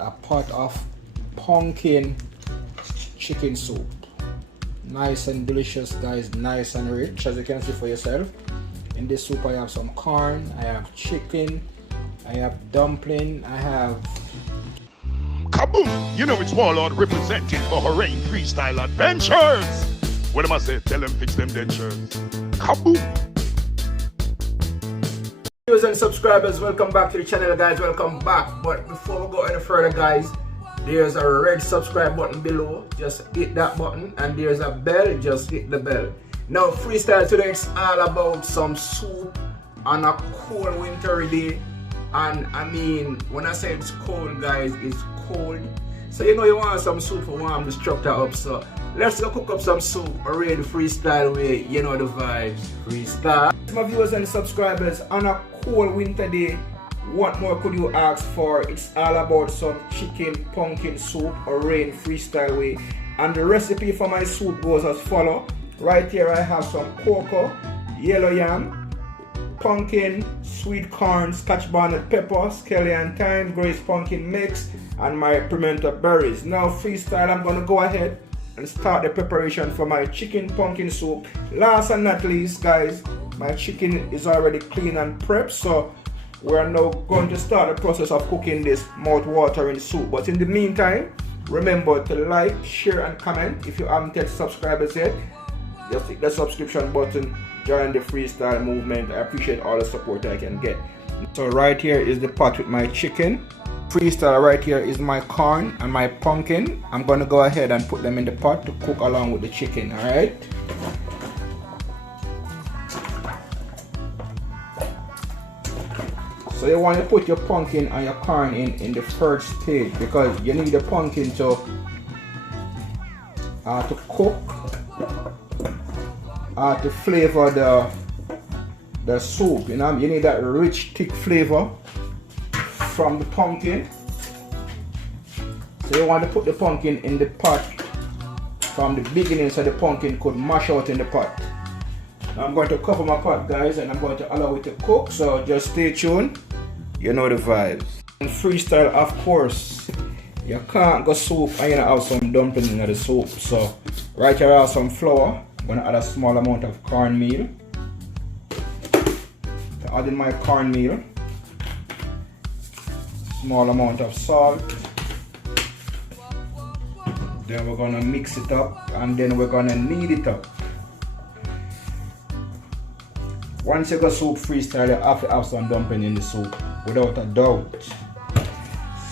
A pot of pumpkin chicken soup. Nice and delicious, guys. Nice and rich, as you can see for yourself. In this soup I have some corn, I have chicken, I have dumpling, I have Kaboom! You know it's Warlord representing for Hurricane Freestyle Adventures. What am I say? Tell them fix them dentures. Kaboom! viewers and subscribers, welcome back to the channel, guys. Welcome back. But before we go any further, guys, there's a red subscribe button below. Just hit that button, and there's a bell. Just hit the bell. Now, freestyle today, it's all about some soup on a cold wintry day. And I mean, when I say it's cold, guys, it's cold. So you know you want some soup to warm the structure up. So let's go cook up some soup already freestyle way. You know the vibes. Freestyle. My viewers and subscribers, on a cold winter day, what more could you ask for? It's all about some chicken pumpkin soup or rain freestyle way. And the recipe for my soup goes as follow. Right here I have some cocoa, yellow yam, pumpkin, sweet corn, scotch bonnet pepper, scallion thyme, glazed pumpkin mix, and my pimento berries. Now freestyle, I'm gonna go ahead and start the preparation for my chicken pumpkin soup. Last and not least, guys, my chicken is already clean and prepped, so we're now going to start the process of cooking this mouth-watering soup. But in the meantime, remember to like, share, and comment. If you haven't yet subscribed yet, just hit the subscription button, join the freestyle movement. I appreciate all the support I can get. So right here is the pot with my chicken. Freestyle, right here is my corn and my pumpkin. I'm going to go ahead and put them in the pot to cook along with the chicken, alright? So you want to put your pumpkin and your corn in the first stage, because you need the pumpkin to cook, to flavor the soup. You know, you need that rich, thick flavor from the pumpkin. So you want to put the pumpkin in the pot from the beginning so the pumpkin could mash out in the pot. Now I'm going to cover my pot, guys, and I'm going to allow it to cook, so just stay tuned. You know the vibes. And freestyle, of course, you can't go soup and you don't have some dumpling in the soup. So right here I have some flour. I'm going to add a small amount of cornmeal. To add in my cornmeal, small amount of salt. Then we're going to mix it up, and then we're going to knead it up. Once you go soup freestyle, you have to have some dumpling in the soup, without a doubt.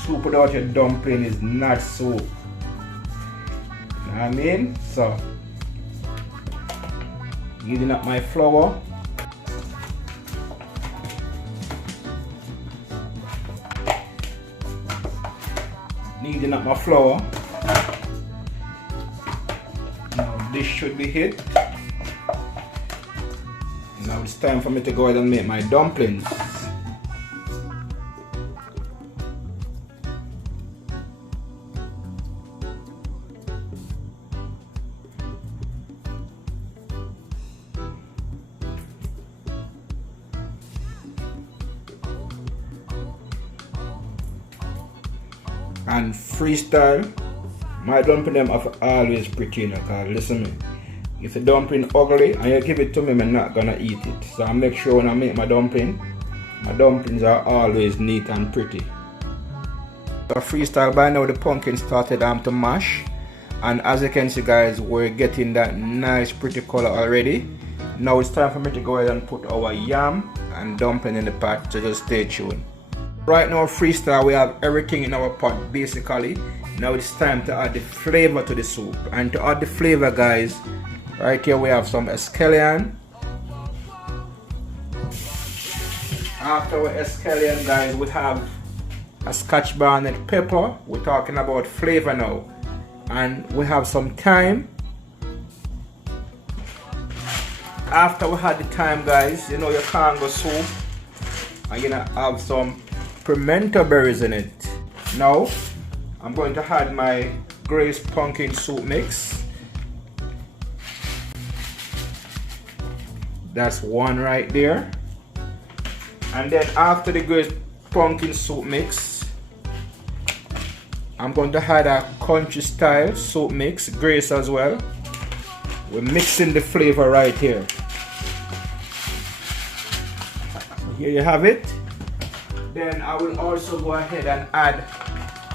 Soup without your dumpling is not soup. You know what I mean? So, kneading up my flour. Kneading up my flour. Now this should be hit. Now it's time for me to go ahead and make my dumplings. And freestyle, my dumpling them are always pretty, you know, cause listen me. If the dumpling ugly and you give it to me, I'm not gonna eat it. So I make sure when I make my dumplings are always neat and pretty. So freestyle, by now the pumpkin started to mash, and as you can see, guys, we're getting that nice pretty color already. Now it's time for me to go ahead and put our yam and dumpling in the pot, so just stay tuned. Right now freestyle, we have everything in our pot basically. Now it's time to add the flavor to the soup, and to add the flavor, guys, right here we have some scallion. After our scallion, guys, we have a scotch bonnet pepper. We're talking about flavor now. And we have some thyme. After we had the thyme, guys, you know you can't go soup, and you're gonna have some pimento berries in it. Now I'm going to add my glazed pumpkin soup mix. That's one right there. And then after the glazed pumpkin soup mix, I'm going to add a country style soup mix, Grace as well. We're mixing the flavor right here. Here you have it. Then I will also go ahead and add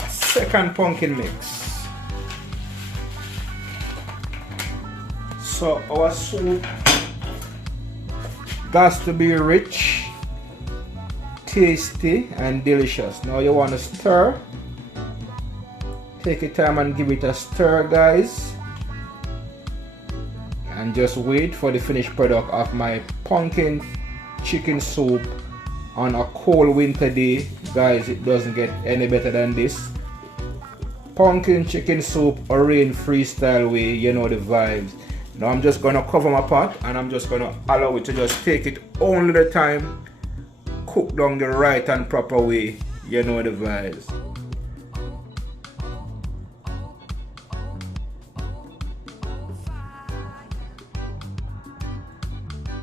a second pumpkin mix. So our soup got to be rich, tasty and delicious. Now you want to stir. Take your time and give it a stir, guys. And just wait for the finished product of my pumpkin chicken soup on a cold winter day. Guys, it doesn't get any better than this. Pumpkin chicken soup or rain freestyle way, you know the vibes. Now I'm just gonna cover my pot and I'm just gonna allow it to just take it only the time, cook down the right and proper way, you know the vibes.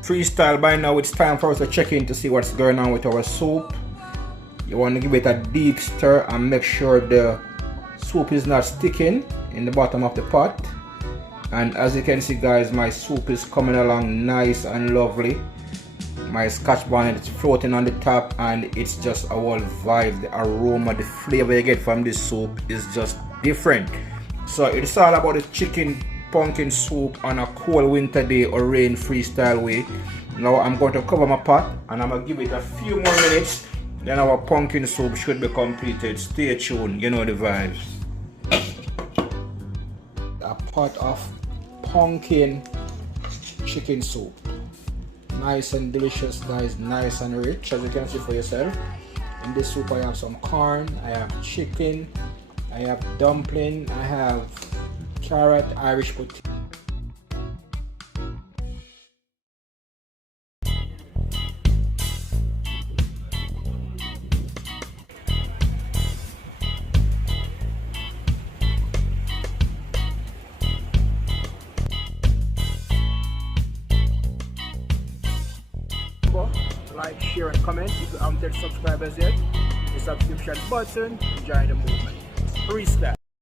Freestyle, by now it's time for us to check in to see what's going on with our soup. You want to give it a deep stir and make sure the soup is not sticking in the bottom of the pot. And as you can see, guys, my soup is coming along nice and lovely. My scotch bonnet is floating on the top and it's just a whole vibe. The aroma, the flavor you get from this soup is just different. So it's all about the chicken pumpkin soup on a cold winter day or rain freestyle way. Now I'm going to cover my pot and I'm going to give it a few more minutes. Then our pumpkin soup should be completed. Stay tuned, you know the vibes. A pot of pumpkin chicken soup. Nice and delicious, guys. Nice and rich, as you can see for yourself. In this soup I have some corn, I have chicken, I have dumpling, I have carrot, Irish potato. Like, share and comment. If you haven't subscribed as yet, the subscription button, join the movement. Freestyle.